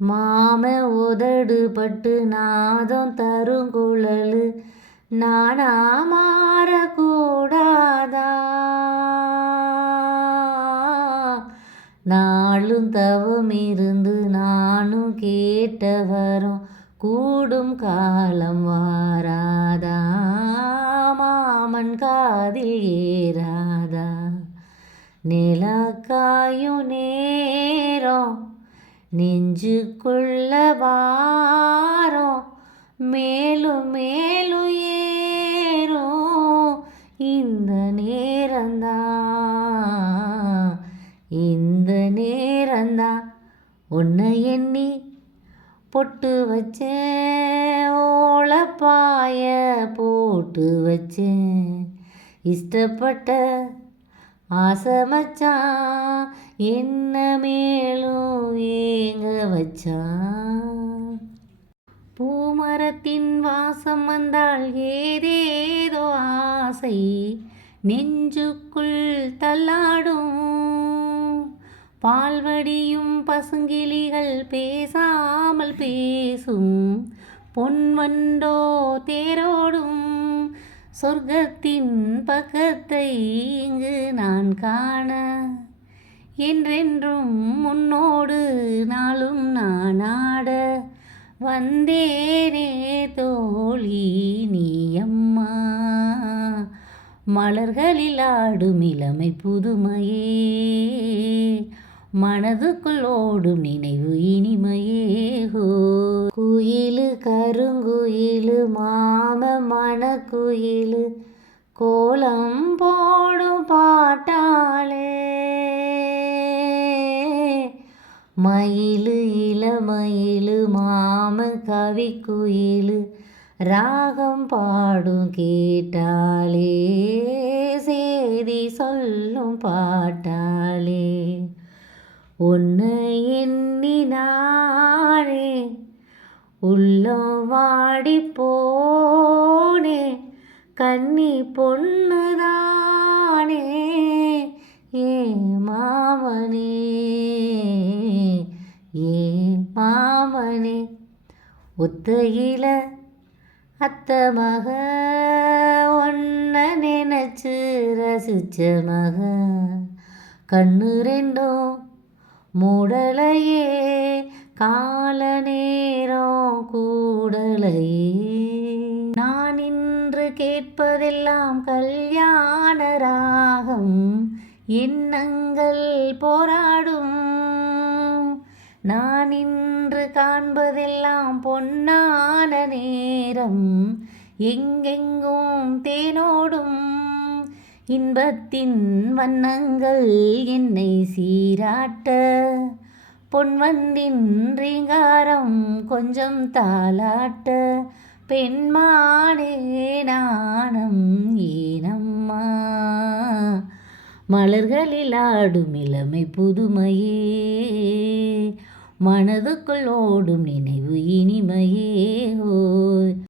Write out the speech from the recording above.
மாம உதடு பட்டு நாதம் தரும் குழலு நானா மாறக்கூடாதா? நாளும் தவம் இருந்து நானும் கேட்ட வரும் கூடும் காலம் வாராதா? மாமன் காதில் ஏறாதா? நிலக்காயும் நேரம் நெஞ்சுக்குள்ள வாரம் மேலும் மேலும் ஏறும் இந்த நேரந்தான், இந்த நேரந்தான். உன்னை எண்ணி பொட்டு வச்சேன், ஓலப்பாய போட்டு வச்சேன், இஷ்டப்பட்ட ஆசை மச்சான் என்ன மேலும் ஏங்க வச்சான். பூமரத்தின் வாசம் வந்தால் ஏதேதோ ஆசை நெஞ்சுக்குள் தள்ளாடும். பால்வடியும் பசுங்கிளிகள் பேசாமல் பேசும், பொன்வண்டோ தேரோடும். சொர்க்கத்தின் பக்கத்தை இங்கு நான் காண என்றென்றும் முன்னோடு நாளும் நான் ஆட வந்தேனே தோழி நீ அம்மா. மலர்களில் ஆடும் இளமை புதுமையே, மனதுக்குள் ஓடும் நினைவு இனிமையே. ஹோ குயிலு கருங்குயிலு மாம மணக்குயிலு கோலம் போடும் பாட்டாளே. மயிலு இளமயிலு மாம கவிக்குயிலு ராகம் பாடும் கேட்டாளே, சேதி சொல்லும் பாட்டாளே. உன்னை எண்ணினானே உள்ளம் வாடி போனே, கன்னி பொண்ணுதானே ஏ மாமனே, ஏ மாமனே. ஒத்தையில அத்த மக ஒன்ன நினைச்சு ரசிச்ச மக, கண்ணு ரெண்டும் மூடலையே கால நேரம் கூடலையே. நான் இன்று கேட்பதெல்லாம் கல்யாண ராகம், எண்ணங்கள் போராடும். நான் இன்று காண்பதெல்லாம் பொன்னான நேரம், எங்கெங்கும் தேனோடும். இன்பத்தின் வண்ணங்கள் என்னை சீராட்ட, பொன்வண்டின் ரீங்காரம் கொஞ்சம் தாலாட்ட. பெண்மானே நாணம் ஏனம்மா, மலர்களில் ஆடும் இளமை புதுமையே, மனதுக்குள் ஓடும் நினைவு இனிமையே.